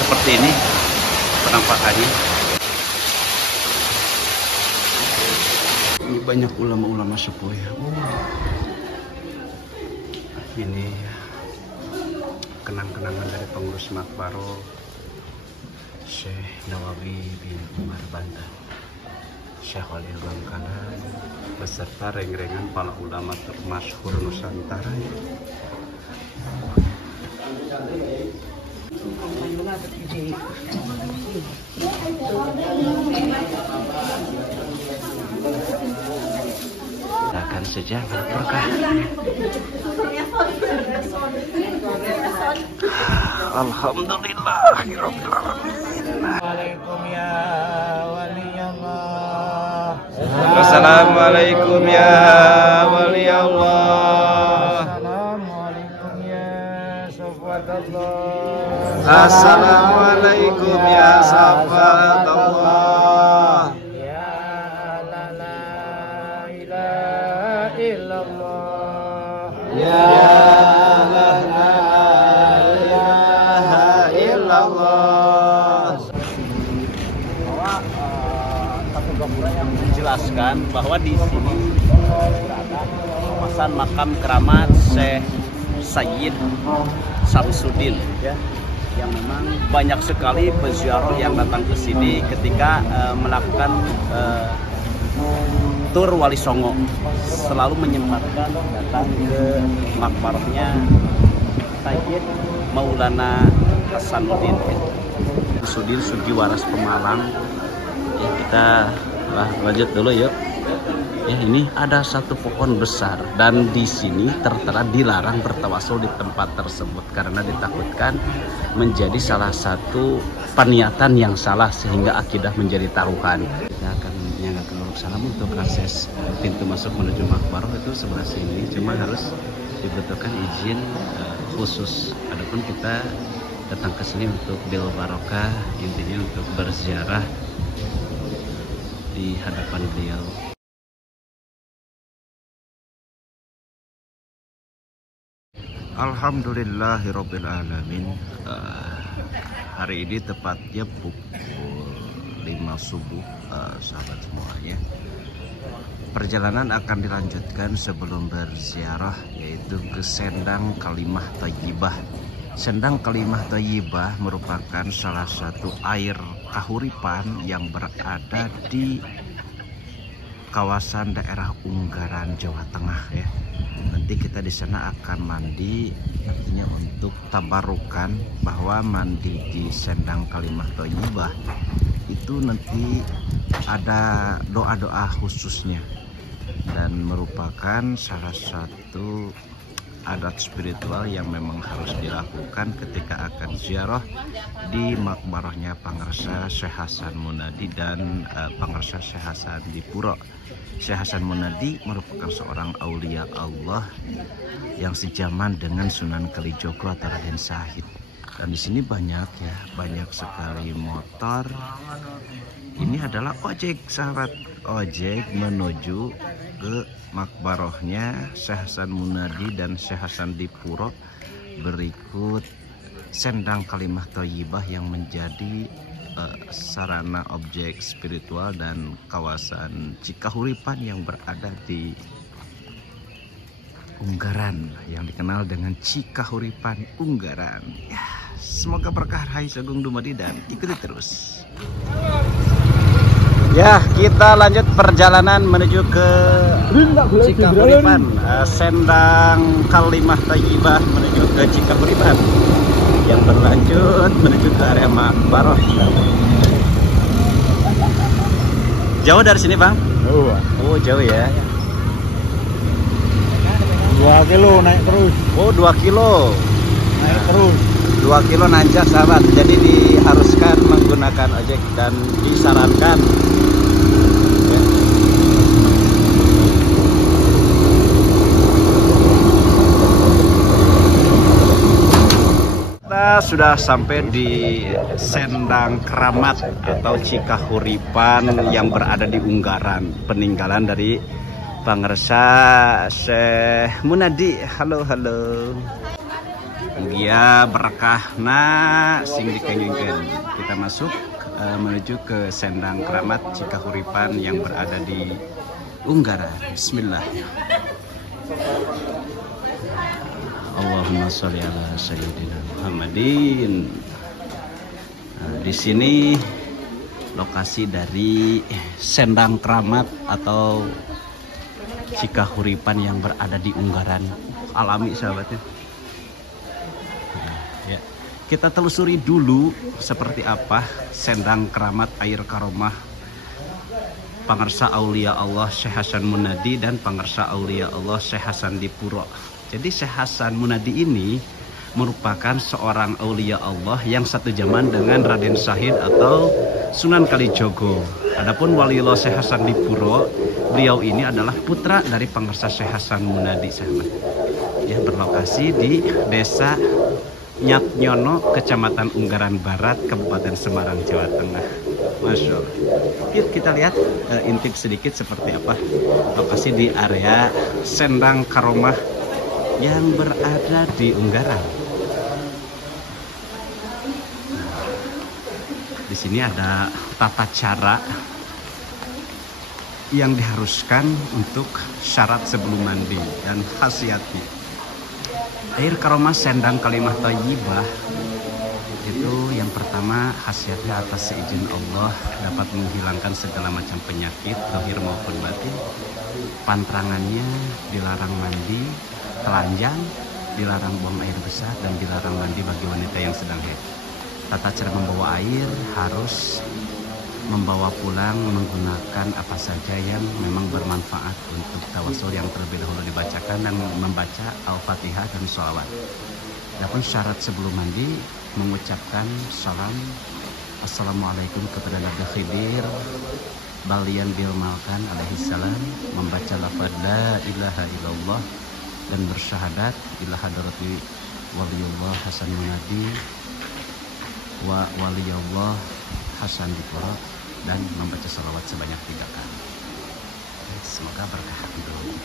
seperti ini penampakannya. Ini banyak ulama-ulama sepuh ya. Ini kenang-kenangan dari pengurus Makbaro Syekh Nawawi bin Umar Banten, Syekh Khalil Bangkalan, beserta reng-rengan para ulama termasyhur Nusantara. Akan sejarah berkah. Alhamdulillahirabbil alamin. Assalamualaikum ya waliyallah. Assalamualaikum ya waliyallah. Assalamualaikum ya safadatullah. Assalamualaikum ya safadatullah. Ya la ilaha illallah. Ya la ilaha illallah. Bahwa satu gambaran yang menjelaskan bahwa di sini berada kawasan makam keramat Syekh Sayyid Samsudin ya, yang memang banyak sekali peziarah yang datang ke sini ketika melakukan tur Wali Songo, selalu menyempatkan datang ke makbarahnya Sayyid Maulana Hasanuddin Sudin Sugiwaras Pemalang. Ya, kita lanjut dulu yuk. Ya, ini ada satu pohon besar dan di sini tertera dilarang bertawasul di tempat tersebut karena ditakutkan menjadi salah satu peniatan yang salah sehingga akidah menjadi taruhan. Kita akan menyanggahkan uruk salam untuk akses pintu masuk menuju Makbaro itu sebelah sini, cuma harus dibutuhkan izin khusus. Adapun kita datang ke sini untuk bil barokah, intinya untuk berziarah di hadapan beliau. Alhamdulillahirabbil alamin. Hari ini tepatnya pukul 5 subuh, sahabat semuanya. Perjalanan akan dilanjutkan sebelum berziarah, yaitu ke Sendang Kalimah Thayyibah. Sendang Kalimah Thayyibah merupakan salah satu air kahuripan yang berada di kawasan daerah Unggaran, Jawa Tengah ya. Nanti kita di sana akan mandi, artinya untuk tabarukan bahwa mandi di Sendang Kalimah Thayyibah itu nanti ada doa-doa khususnya dan merupakan salah satu adat spiritual yang memang harus dilakukan ketika akan ziarah di makbarahnya Pangersa Syekh Hasan Munadi dan Pangersa Syekh Hasan di Puro. Syekh Hasan Munadi merupakan seorang aulia Allah yang sejaman dengan Sunan Kalijogo atau Raden Sahid. Dan di sini banyak ya, banyak sekali motor. Ini adalah ojek, sahabat, ojek menuju ke makbarohnya Syekh Hasan Munadi dan Syekh Hasan di Puro. Berikut Sendang Kalimah Thayyibah yang menjadi sarana objek spiritual dan kawasan Cikahuripan yang berada di Unggaran yang dikenal dengan Cikahuripan Unggaran. Ya, semoga berkah raih sagung dumadi dan ikuti terus. Ya, kita lanjut perjalanan menuju ke Cikahuripan, Sendang Kalimah Thayyibah menuju ke Cikahuripan yang berlanjut menuju ke area Makbaroh. Jauh dari sini, Bang? Oh, jauh ya. 2 kilo naik terus. Oh, 2 kilo. Naik terus. 2 kilo nanjak, sahabat. Jadi diharuskan menggunakan ojek dan disarankan ya. Kita sudah sampai di Sendang Keramat atau Cikahuripan yang berada di Unggaran, peninggalan dari Pangersa Syekh Munadi. Halo, halo. Mugia berkahna sing dikengengkeun. Kita masuk menuju ke Sendang Keramat Cikahuripan yang berada di Ungaran. Bismillah. Allahumma sholli ala sayyidina Muhammadin. Nah, di sini lokasi dari Sendang Keramat atau Cikahuripan yang berada di Ungaran. Alami sahabatnya. Ya. Kita telusuri dulu seperti apa Sendang Keramat Air Karomah Pangarsa Aulia Allah Syekh Hasan Munadi dan Pangarsa Aulia Allah Syekh Hasan Dipuro. Jadi Syekh Hasan Munadi ini merupakan seorang aulia Allah yang satu zaman dengan Raden Syahid atau Sunan Kalijogo. Adapun Waliullah Syekh Hasan Dipuro, beliau ini adalah putra dari Pangarsa Syekh Hasan Munadi, sahabat. Ya, berlokasi di Desa Nyatnyono, Kecamatan Ungaran Barat, Kabupaten Semarang, Jawa Tengah. Masya Allah. Yuk kita lihat intip sedikit seperti apa lokasi di area Sendang Karomah yang berada di Ungaran. Di sini ada tata cara yang diharuskan untuk syarat sebelum mandi dan khasiati. Air Karomah Sendang Kalimah Thayyibah itu yang pertama khasiatnya atas seizin Allah dapat menghilangkan segala macam penyakit zahir maupun batin. Pantrangannya dilarang mandi telanjang, dilarang buang air besar, dan dilarang mandi bagi wanita yang sedang haid. Tata cara membawa air harus membawa pulang menggunakan apa saja yang memang bermanfaat untuk tawasul yang terlebih dahulu dibacakan dan membaca Al-Fatihah dan sholawat. Adapun syarat sebelum mandi mengucapkan salam Assalamualaikum kepada Nabi Khidir Balian bil Malkan alaihissalam, membaca lafaz la ilaha illallah dan bersyahadat ila hadrati Waliullah Hasan Munadi wa Waliullah Hasan Dipuro dan membaca salawat sebanyak 3 kali. Semoga berkah dulu.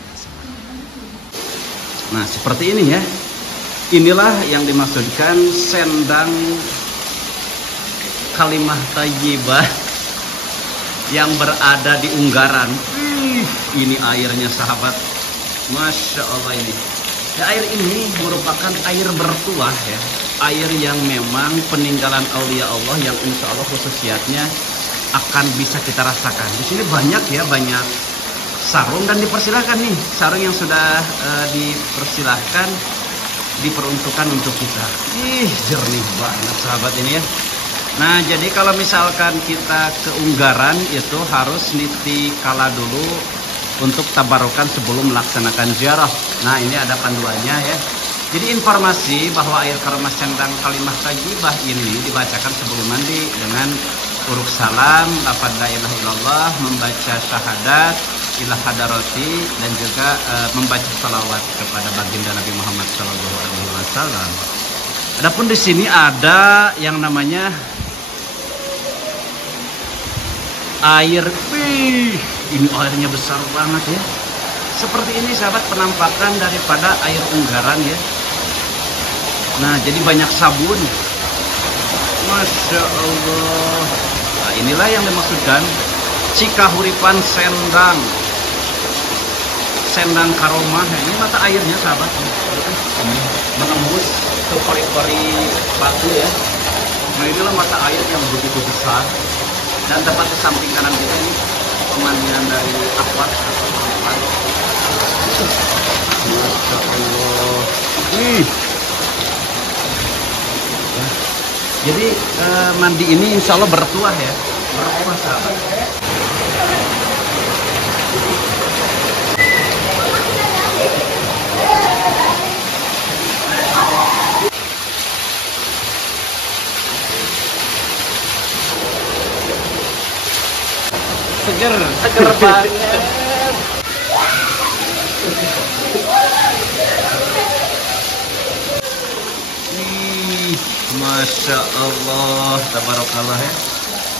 Nah, seperti ini ya. Inilah yang dimaksudkan Sendang Kalimah Thayyibah yang berada di Ungaran. Ini airnya sahabat. Masya Allah ini. Ya, air ini merupakan air bertuah ya. Air yang memang peninggalan aulia Allah yang insya Allah khususiyatnya akan bisa kita rasakan. Di sini banyak ya, banyak sarung dan dipersilahkan nih. Sarung yang sudah dipersilahkan diperuntukkan untuk kita. Jernih banget sahabat ini ya. Nah, jadi kalau misalkan kita ke Ungaran itu harus niti kala dulu untuk tabarukan sebelum melaksanakan ziarah. Nah, ini ada panduannya ya. Jadi informasi bahwa air Karomah Sendang Kalimah Thayyibah ini dibacakan sebelum mandi dengan uruk salam, lafaz la ilaha illallah, membaca syahadat ila hadarati dan juga membaca salawat kepada baginda Nabi Muhammad SAW. Adapun di sini ada yang namanya air. Ini airnya besar banget ya. Seperti ini sahabat penampakan daripada air Ungaran ya. Nah, jadi banyak sabun. Masya Allah. Nah, inilah yang dimaksudkan Cikahuripan Sendang Karomah. Ini mata airnya sahabat. Ini menembus ke pori-pori batu ya. Nah, inilah mata air yang begitu besar. Dan tepat di samping kanan kita ini pemandian dari akwat atau perempuan. Masya Allah. Jadi mandi ini insya Allah bertuah ya. Bertuah sahabat. Seger banget. Masya Allah, tabarakallah ya.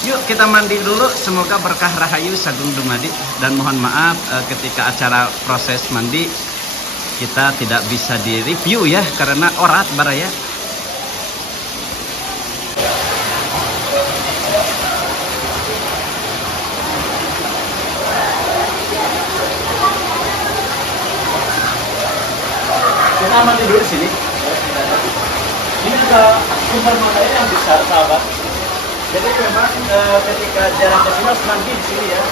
Yuk kita mandi dulu, semoga berkah rahayu sagung dumadi. Dan mohon maaf ketika acara proses mandi kita tidak bisa direview ya, karena orat baraya. Kita mandi dulu di sini. Ini ada sumber matanya yang besar, sahabat. Jadi memang ketika jarak ke sini harus mandi di sini ya.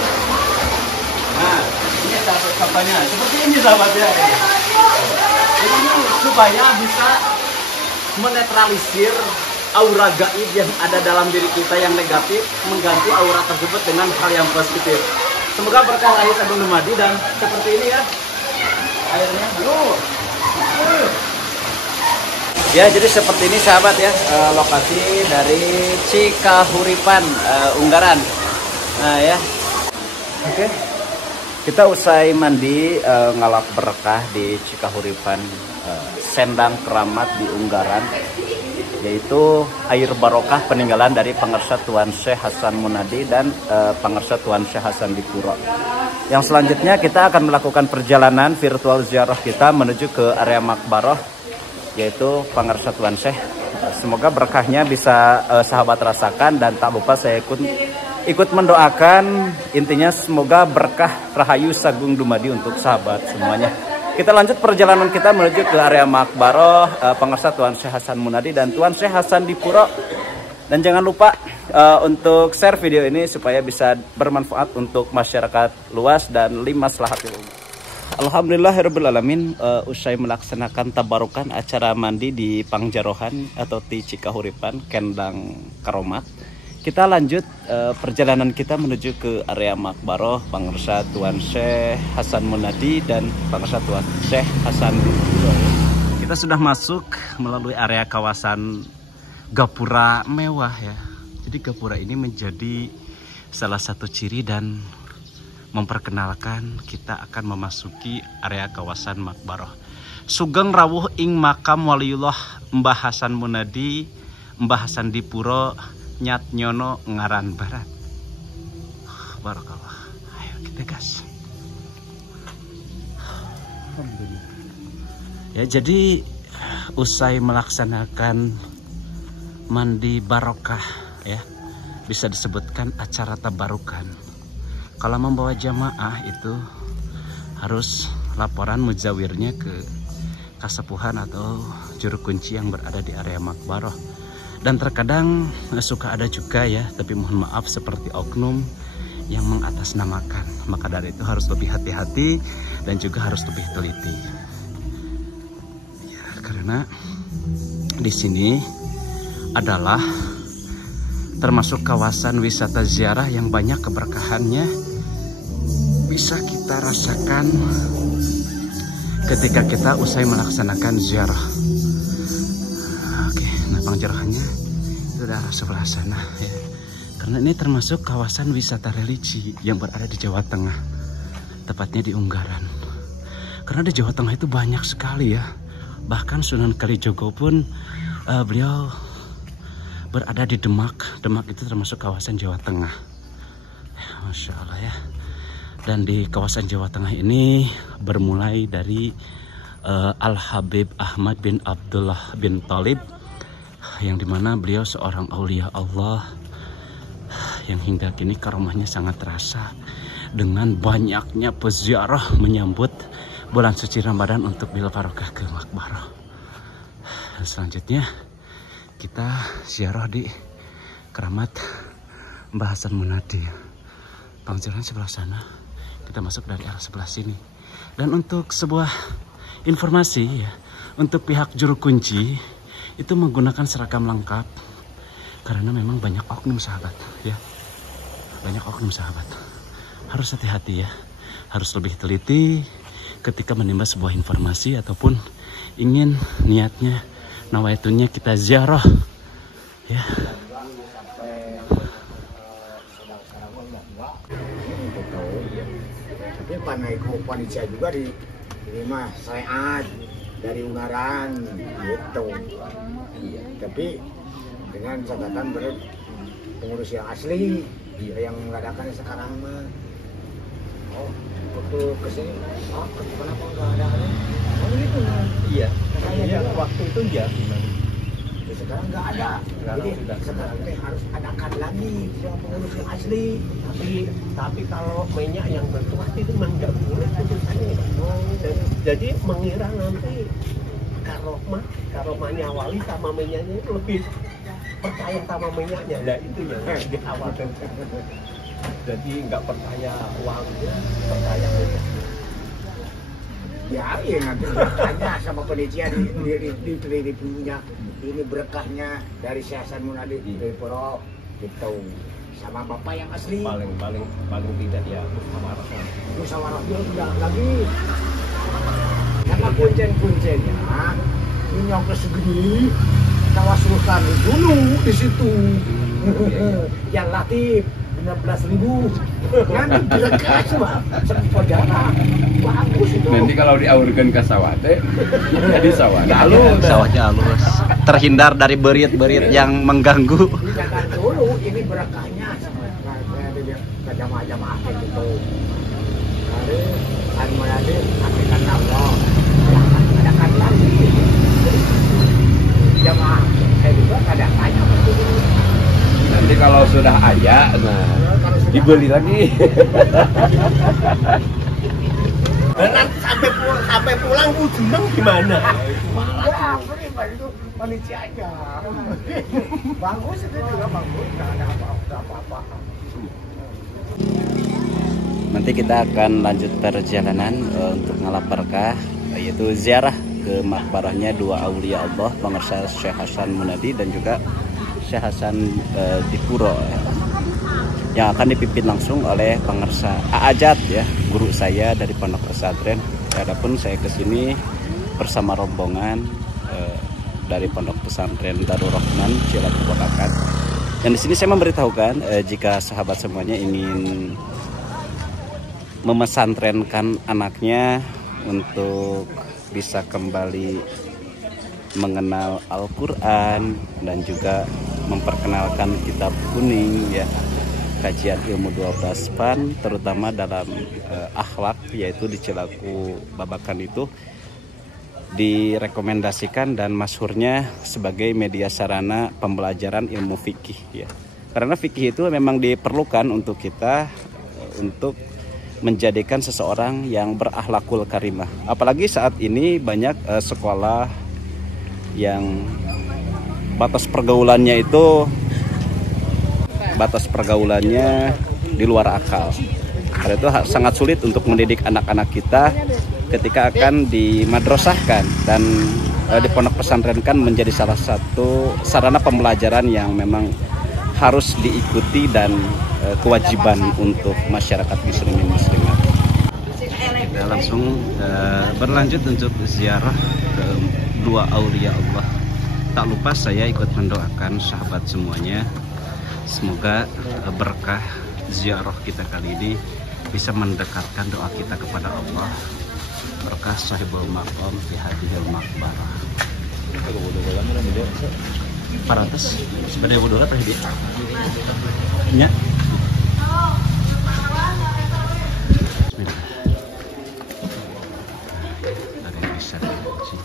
Nah, ini sampahnya seperti ini, sahabat ya. Jadi ini supaya bisa menetralisir aura gaib yang ada dalam diri kita yang negatif, mengganti aura tersebut dengan hal yang positif. Semoga berkah lahir Agung Dumadi dan seperti ini ya airnya. Ya, jadi seperti ini sahabat ya, lokasi dari Cikahuripan, Unggaran. Nah ya, oke. Kita usai mandi ngalap berkah di Cikahuripan, Sendang Keramat di Unggaran, yaitu air barokah peninggalan dari Pangersa Tuan Syekh Hasan Munadi dan Pangersa Tuan Syekh Hasan Dipuro. Yang selanjutnya kita akan melakukan perjalanan virtual ziarah kita menuju ke area Makbaroh, yaitu Pangersa Tuan Syekh. Semoga berkahnya bisa sahabat rasakan, dan tak lupa saya ikut mendoakan, intinya semoga berkah Rahayu Sagung Dumadi untuk sahabat semuanya. Kita lanjut perjalanan kita menuju ke area Makbaroh Pangersa Tuan Syekh Hasan Munadi dan Tuan Syekh Hasan Dipuro. Dan jangan lupa untuk share video ini supaya bisa bermanfaat untuk masyarakat luas dan limaslahatil umat. Alhamdulillahirrahmanirrahim. Usai melaksanakan tabarukan acara mandi di Pangjarohan atau di Cikahuripan, Kendang Karomat, kita lanjut perjalanan kita menuju ke area Makbaroh Pangersa Tuan Syekh Hasan Munadi dan Pangersa Tuan Syekh Hasan Dipuro. Kita sudah masuk melalui area kawasan gapura mewah ya. Jadi gapura ini menjadi salah satu ciri dan memperkenalkan kita akan memasuki area kawasan Makbaroh. Sugeng rawuh ing makam waliullah Mbah Hasan Munadi, Mbah Hasan Dipuro, Nyat Nyono Ngaran Barat. Barakallah. Ayo kita gas. Alhamdulillah. Ya, jadi usai melaksanakan mandi barokah ya, bisa disebutkan acara tabarukan. Kalau membawa jamaah itu harus laporan mujawirnya ke kasepuhan atau juru kunci yang berada di area Makbaroh. Dan terkadang suka ada juga ya, tapi mohon maaf seperti oknum yang mengatasnamakan. Maka dari itu harus lebih hati-hati dan juga harus lebih teliti. Ya, karena di sini adalah termasuk kawasan wisata ziarah yang banyak keberkahannya bisa kita rasakan ketika kita usai melaksanakan ziarah. Oke, nah Pangjarohannya itu daerah sebelah sana ya. Karena ini termasuk kawasan wisata religi yang berada di Jawa Tengah, tepatnya di Unggaran. Karena di Jawa Tengah itu banyak sekali ya. Bahkan Sunan Kalijogo pun beliau berada di Demak. Demak itu termasuk kawasan Jawa Tengah. Masya Allah ya. Dan di kawasan Jawa Tengah ini bermulai dari Al-Habib Ahmad bin Abdullah bin Thalib, yang dimana beliau seorang aulia Allah yang hingga kini karomahnya sangat terasa dengan banyaknya peziarah menyambut bulan suci Ramadan untuk bil barokah ke Makbaroh. Dan selanjutnya kita ziarah di keramat Mbah Hasan Munadi. Pangjarohan sebelah sana, kita masuk dari arah sebelah sini. Dan untuk sebuah informasi ya, untuk pihak juru kunci itu menggunakan seragam lengkap karena memang banyak oknum sahabat ya. Banyak oknum sahabat. Harus hati-hati ya. Harus lebih teliti ketika menimba sebuah informasi ataupun ingin niatnya nawaitunya kita ziarah ya. Tapi panitia juga di mah syariat dari Unggaran gitu. Tapi dengan catatan pengurus yang asli yang mengadakan sekarang mah. Oh, waktu kesini, oh kenapa nggak ada? Oh gitu nah. Iya. Iya, waktu itu ya. Sekarang nggak ada. Jadi sekarang harus adakan lagi yang pengurus yang asli. Tapi kalau mainnya yang bertuah itu memang nggak boleh putusannya. Jadi mengira nanti karomahnya wali sama menyanya itu lebih percaya sama menyanya. Nah itu yang lebih awal. Jadi nggak percaya uangnya, percaya menyanya. Ya, iya nanti berkahnya sama penitia di punya ini berkahnya dari Syekh Hasan Munadi dari Puro gitu sama bapak yang asli. Paling tidak ya Musyawarahnya udah lagi. Karena kuncen-kuncennya ini nyongkes segede Tawassulkan dulu di situ. Yang Latif 16.000 nanti berkah cuma sepojana bagus itu. Nanti kalau diaurkan ke sawah teh jadi sawah Halus, sawahnya halus. Terhindar dari berit-berit yang mengganggu. Jangan dulu ini berkahnya sama jamaah-jamaah gitu. Hari Al-Muladi hakikat Allah yang adakan lagi jamaah saya juga kadang tanya nanti kalau sudah ada nah dibeli lagi. Dan sampai pulang ujung gimana? malah itu panitia aja. Bagus itu juga bagus, nggak ada apa-apa. Nanti kita akan lanjut perjalanan untuk ngalap berkah, yaitu ziarah ke makbarahnya dua aulia Allah, pengersa Syekh Hasan Munadi dan juga Syekh Hasan di Puro, yang akan dipimpin langsung oleh pengersa Aajat ya, guru saya dari pondok pesantren. Adapun saya kesini bersama rombongan dari pondok pesantren Darul Rahman Cilaku Kotakan. Dan di sini saya memberitahukan jika sahabat semuanya ingin memesantrenkan anaknya untuk bisa kembali mengenal Al-Quran dan juga memperkenalkan kitab kuning ya, kajian ilmu 12 PAN terutama dalam akhlak, yaitu di Cilaku Babakan itu direkomendasikan dan masyhurnya sebagai media sarana pembelajaran ilmu fikih ya. Karena fikih itu memang diperlukan untuk kita untuk menjadikan seseorang yang berakhlakul karimah. Apalagi saat ini banyak sekolah yang batas pergaulannya di luar akal. Karena itu sangat sulit untuk mendidik anak-anak kita ketika akan dimadrasahkan, dan di pondok pesantren kan menjadi salah satu sarana pembelajaran yang memang harus diikuti dan kewajiban untuk masyarakat muslimin muslimat. Kita langsung berlanjut untuk ziarah ke dua aulia Allah. Tak lupa saya ikut mendoakan sahabat semuanya, semoga berkah ziarah kita kali ini bisa mendekatkan doa kita kepada Allah, berkah sahibul maqam fi hadhil maqbarah. Paratas sebenarnya bodoh apa dia? Nya. Bismillah. Ada yang bisa sih.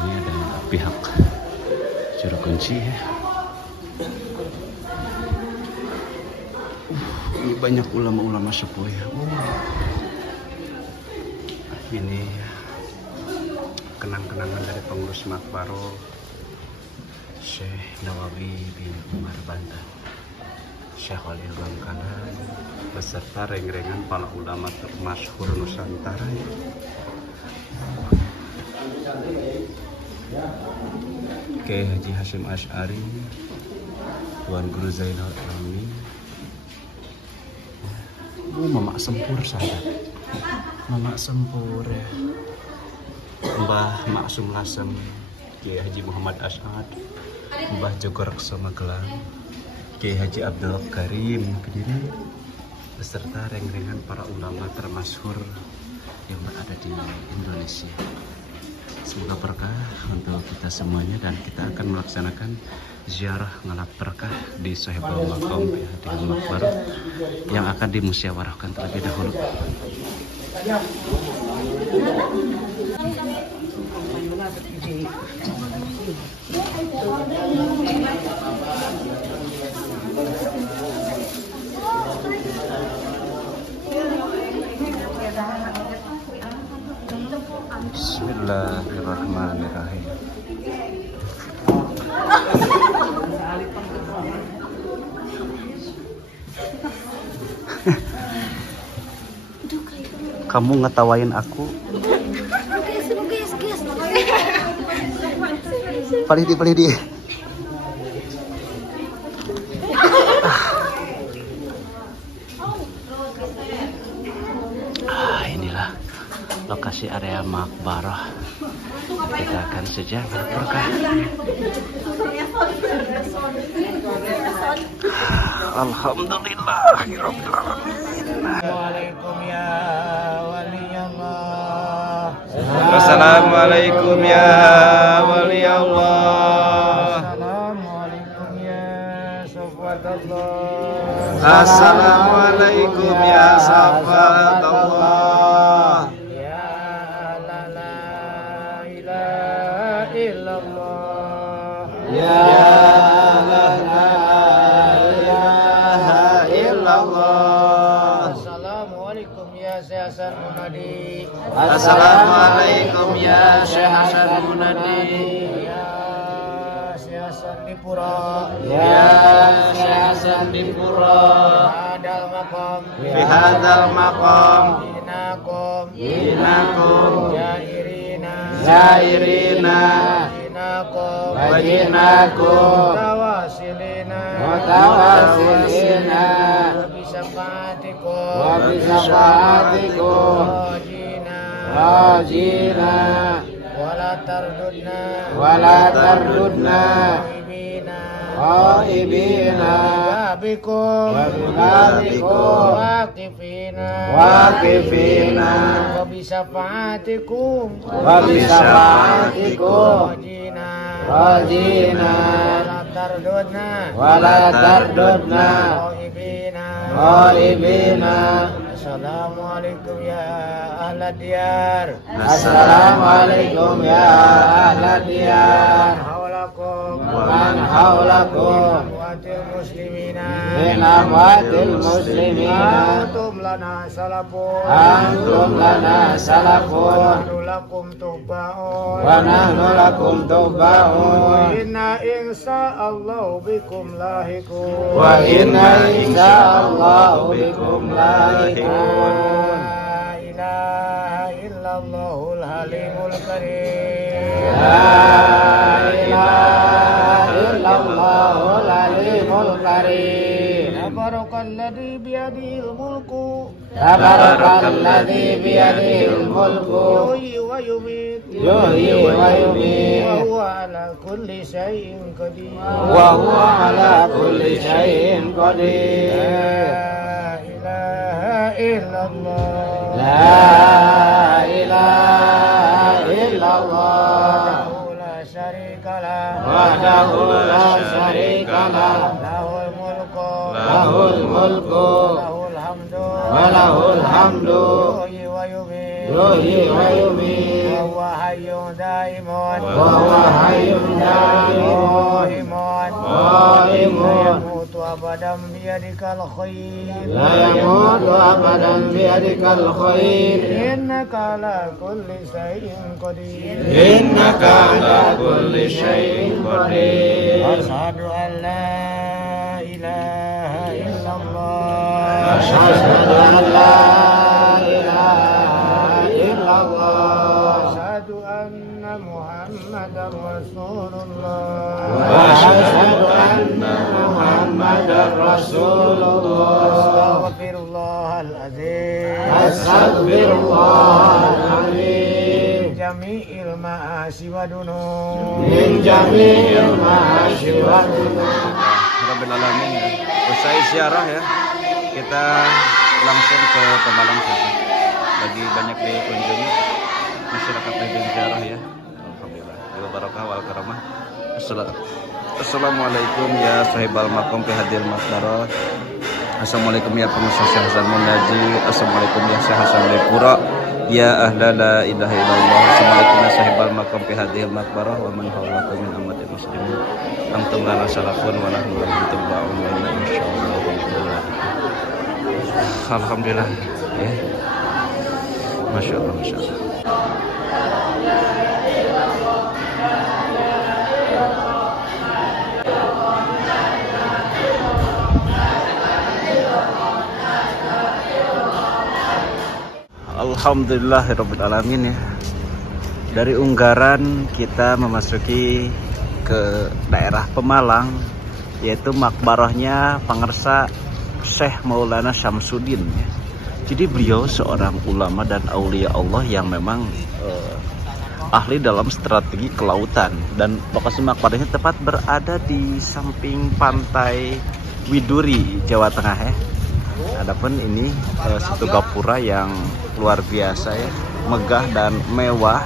Ini ada pihak juru kunci ya. Ini banyak ulama-ulama sepuh ya. Ini kenang-kenangan dari pengurus Makbaro Syekh Nawawi bin Umar Banten, Syekh Khalil Bangkalan, beserta reng-rengan para ulama termasyhur Nusantara. Oke, Haji Hashim Asy'ari, Tuan Guru Zainal Amin, Mamak Sempur sahabat, Mamak Sempur ya, Mbah Maksum Lasem, Kiai Haji Muhammad Asy'ad, Mbah Jogor Rekso Magelang, Kiai Haji Abdul Karim Kediri, beserta reng-rengan para ulama termasyhur yang berada di Indonesia. Semoga berkah untuk kita semuanya, dan kita akan melaksanakan ziarah ngalap berkah di Sahibul Maqam di Makbarah yang akan dimusyawarahkan terlebih dahulu. Bismillahirrahmanirrahim. Kamu ngetawain aku. Palidi. Inilah lokasi area makbarah. Kita akan saja berkah. Alhamdulillahirabbil alamin. Assalamualaikum ya waliyallah. Assalamualaikum ya waliyallah. Assalamualaikum ya safwatallah. Assalamualaikum ya safatallah. Ya la ilaha illallah. Ya la ilaha illallah. Assalamualaikum ya Syekh Hasan Munadi. Assalamualaikum ya Syekh Hasan Munadi. Ya Syekh Hasan Dipura. Ya Syekh Hasan Dipura. Hadal maqam. Fi hadzal maqam Dinakum zairina Dinakum Mutawasilina Wabisafatikum Rajina Wala tardudna Ghaibina Wabikum Waqifina Wabisafatikum Rajina Wala tardudna Ghaibina. Assalamualaikum ya ahla diyar. Assalamualaikum ya ahla diyar. Man haulakum watil muslimina. Antum lana salafun. Wa nahnu lakum tubba'un. Inna insyaallahu bikum lahiqun. La ilaha illallahul halimul karim. Tabarakalladzi biyadihil mulku. Yuhyi wa yumiit. Wa huwa ala kulli syai'in qadir. La ilaha illallah. Wahdahu la syarika lah. Lahul mulku wa lahul hamdu. Yuhyi wa yumiit. Wa huwa hayyun daimun. Abadan biyadikal khair. La yamutu abadan biyadikal khair. Innaka ala kulli syai'in qadir. Asyhadu an la ilaha illallah. Asyhadu anna Muhammadar Rasulullah. Astaghfirullahaladzim. Jami'il ma'asi wa dunub. Rabbil alamin ya. Usai ziarah ya, kita langsung ke Pemalang saja. Lagi banyak dikunjungi masyarakat yang ziarah ya. Alhamdulillah. Wa barakah wal karamah. Assalamualaikum ya sahibal maqam fi hadil makbarah. Assalamualaikum ya pengusaha Syekh Hasan Munadi. Assalamualaikum ya Syekh Hasan Dipura. Ya ahla la ilaha illallah Assalamualaikum sahibal maqam fi hadhil maqbarah wa man hawlakum min ammatil muslimin antum lana salafun wa nahnu lakum tabi'un wa inna insyaallah. Alhamdulillah ya. Masya Allah, Masya Allah. Alhamdulillahirrabbilalamin ya. Dari Unggaran kita memasuki ke daerah Pemalang, yaitu makbarahnya Pangersa Syekh Maulana Syamsuddin ya. Jadi beliau seorang ulama dan aulia Allah yang memang ahli dalam strategi kelautan, dan lokasi makbarahnya tepat berada di samping pantai Widuri, Jawa Tengah ya. Adapun ini satu gapura yang luar biasa ya, megah dan mewah.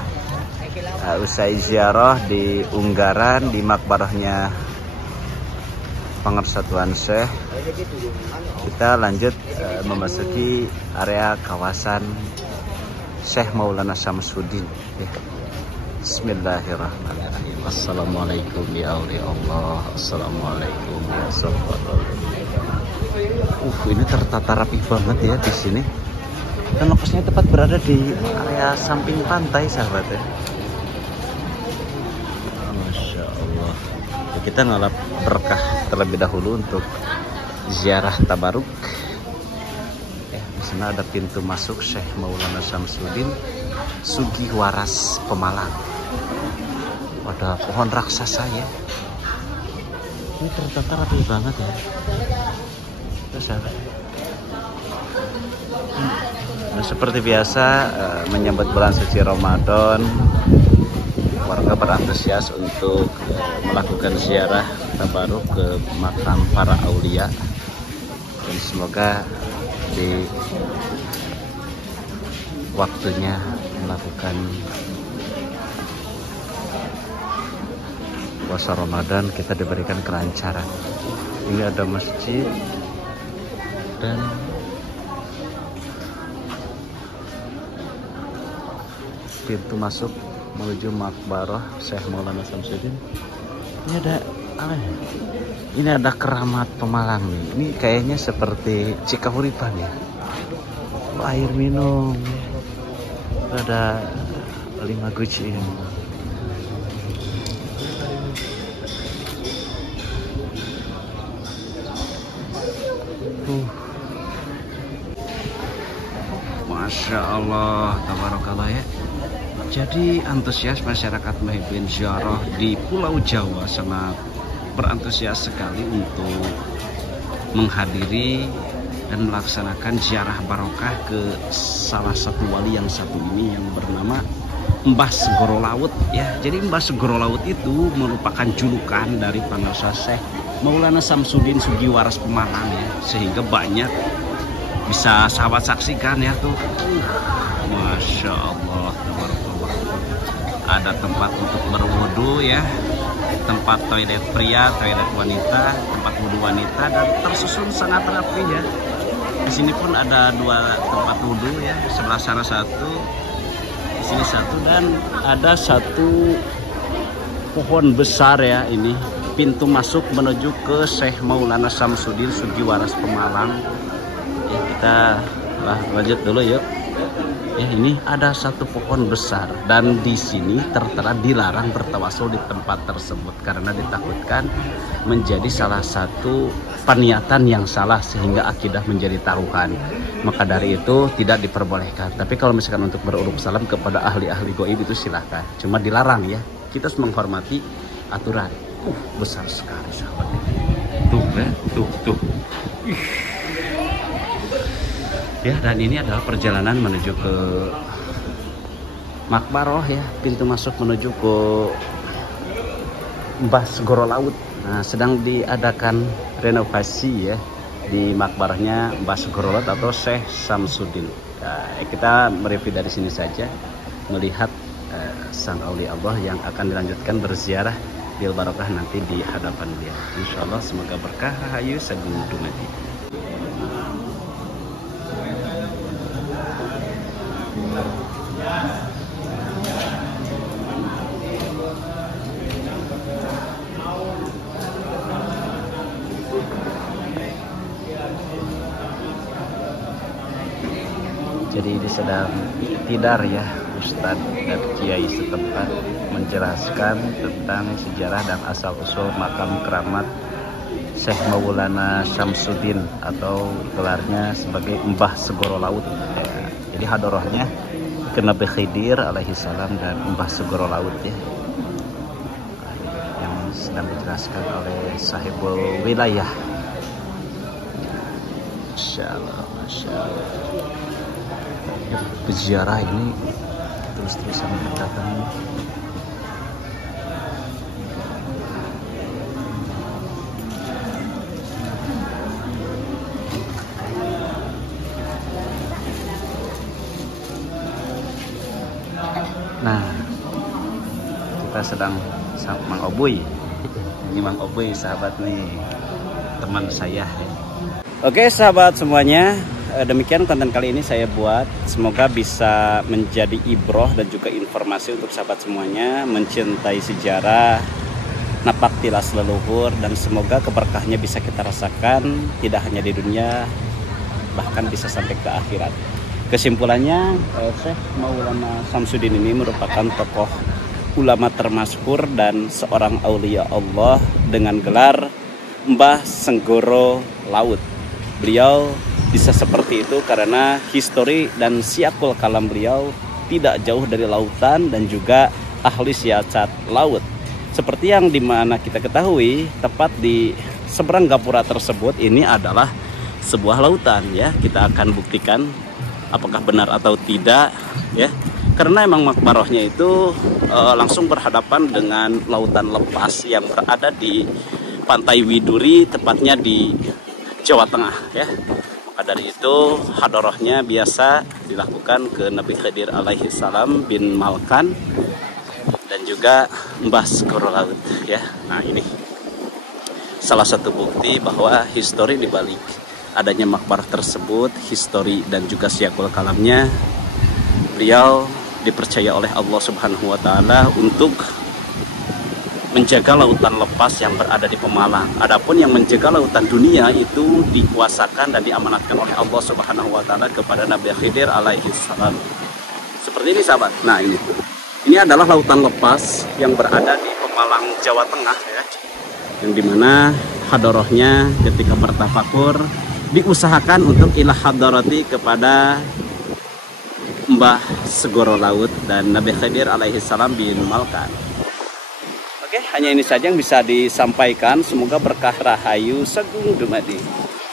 Usai ziarah di Unggaran di makbarahnya Pangersa Tuan Syekh, kita lanjut memasuki area kawasan Syekh Maulana Syamsuddin ya. Bismillahirrahmanirrahim. Assalamualaikum ya Allah. Assalamualaikum ya sahabat. Ini tertata rapi banget ya di sini. Dan lokasinya tepat berada di area samping pantai, sahabat ya. Masya Allah. Kita ngalap berkah terlebih dahulu untuk ziarah tabaruk. Ya, di sana ada pintu masuk Syekh Maulana Syamsuddin, Sugiwaras Pemalang. Ada pohon raksasa ya. Ini tertata rapi banget ya. Nah, seperti biasa menyambut bulan suci Ramadan, warga berantusias untuk melakukan ziarah tabaruk ke makam para aulia, dan semoga di waktunya melakukan puasa Ramadan kita diberikan kelancaran. Ini ada masjid dan pintu masuk menuju makbarah Syekh Maulana Syamsuddin. Ini ada apa ya? Ini ada keramat Pemalang nih. Ini kayaknya seperti Cikahuripan ya. Air minum. Ada 5 guci ini. Masya Allah, tabarakallah ya. Jadi antusias masyarakat Muhibbin ziarah di Pulau Jawa sangat berantusias sekali untuk menghadiri dan melaksanakan ziarah barokah ke salah satu wali yang satu ini yang bernama Mbah Segoro Laut ya. Jadi Mbah Segoro Laut itu merupakan julukan dari Pangersa Syekh Maulana Syamsuddin Sugiwaras Pemalang ya, sehingga banyak bisa sahabat saksikan ya tuh. Masya Allah, tabarakallah. Ada tempat untuk berwudu ya, tempat toilet pria, toilet wanita, tempat wudu wanita, dan tersusun sangat rapi ya. Di sini pun ada 2 tempat wudu ya, sebelah sana satu, di sini satu, dan ada satu pohon besar ya. Ini pintu masuk menuju ke Syekh Maulana Syamsuddin Sugiwaras Pemalang. Ya, kita lanjut dulu yuk. Ya, ini ada satu pohon besar, dan di sini tertera dilarang bertawasul di tempat tersebut karena ditakutkan menjadi salah satu peniatan yang salah sehingga akidah menjadi taruhan. Maka dari itu tidak diperbolehkan. Tapi kalau misalkan untuk beruruk salam kepada ahli-ahli goib itu silahkan. Cuma dilarang ya. Kita harus menghormati aturan. Besar sekali sahabat. Tuh ya, tuh. Ya, dan ini adalah perjalanan menuju ke makbarah ya, pintu masuk menuju ke Mbah Segoro Laut. Nah, sedang diadakan renovasi ya di makbarahnya Mbah Segoro Laut atau Syekh Syamsuddin. Nah, kita mereview dari sini saja, melihat sang aulia Allah yang akan dilanjutkan berziarah bil barokah nanti di hadapan dia. Insya Allah semoga berkah, rahayu, sagung dumadi. Jadi ini sedang tidar ya Ustadz dan Kiai setempat menjelaskan tentang sejarah dan asal-usul makam keramat Syekh Maulana Syamsuddin atau gelarnya sebagai Mbah Segoro Laut. Ya, jadi hadorohnya ke Nabi Khidir alaihi salam dan Mbah Segoro Laut ya. Yang sedang dijelaskan oleh sahibul wilayah. Masya Allah, Masya Allah. Peziarah ini terus-terusan berdatangan. Nah, kita sedang sama Mang Obuy. Ini Mang Obuy, sahabat nih, teman saya. Oke sahabat semuanya, demikian konten kali ini saya buat. Semoga bisa menjadi ibroh dan juga informasi untuk sahabat semuanya, mencintai sejarah, napak tilas leluhur, dan semoga keberkahnya bisa kita rasakan tidak hanya di dunia, bahkan bisa sampai ke akhirat. Kesimpulannya, Syekh Maulana Syamsuddin ini merupakan tokoh ulama termasyhur dan seorang aulia Allah dengan gelar Mbah Segoro Laut. Beliau bisa seperti itu karena histori dan siakul kalam beliau tidak jauh dari lautan dan juga ahli siasat laut. Seperti yang dimana kita ketahui, tepat di seberang gapura tersebut ini adalah sebuah lautan ya. Kita akan buktikan apakah benar atau tidak ya, karena emang makbarohnya itu langsung berhadapan dengan lautan lepas yang berada di Pantai Widuri, tepatnya di Jawa Tengah ya. Maka dari itu hadorohnya biasa dilakukan ke Nabi Khidir alaihi salam bin Malkan dan juga Mbah Segoro Laut ya. Nah, ini salah satu bukti bahwa histori dibalik adanya makbarah tersebut, histori dan juga siakul kalamnya, beliau dipercaya oleh Allah Subhanahu wa taala untuk menjaga lautan lepas yang berada di Pemalang. Adapun yang menjaga lautan dunia itu dikuasakan dan diamanatkan oleh Allah Subhanahu wa taala kepada Nabi Khidir alaihi salam. Seperti ini sahabat. Nah, ini adalah lautan lepas yang berada di Pemalang, Jawa Tengah ya. Yang dimana hadorohnya ketika bertafakur diusahakan untuk ilah hadarati kepada Mbah Segoro Laut dan Nabi Khidir alaihi salam bin Malkan. Oke, hanya ini saja yang bisa disampaikan. Semoga berkah rahayu sagung dumadi.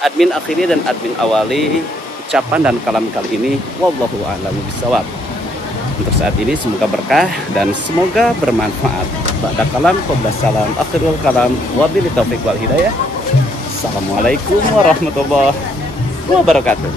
Admin akhiri dan admin awali ucapan dan kalam kali ini wallahu a'lamu bishawab. Untuk saat ini semoga berkah dan semoga bermanfaat. Ba'da kalam qabla salam akhirul kalam wabillahi taufiq wal hidayah. Assalamualaikum warahmatullahi wabarakatuh.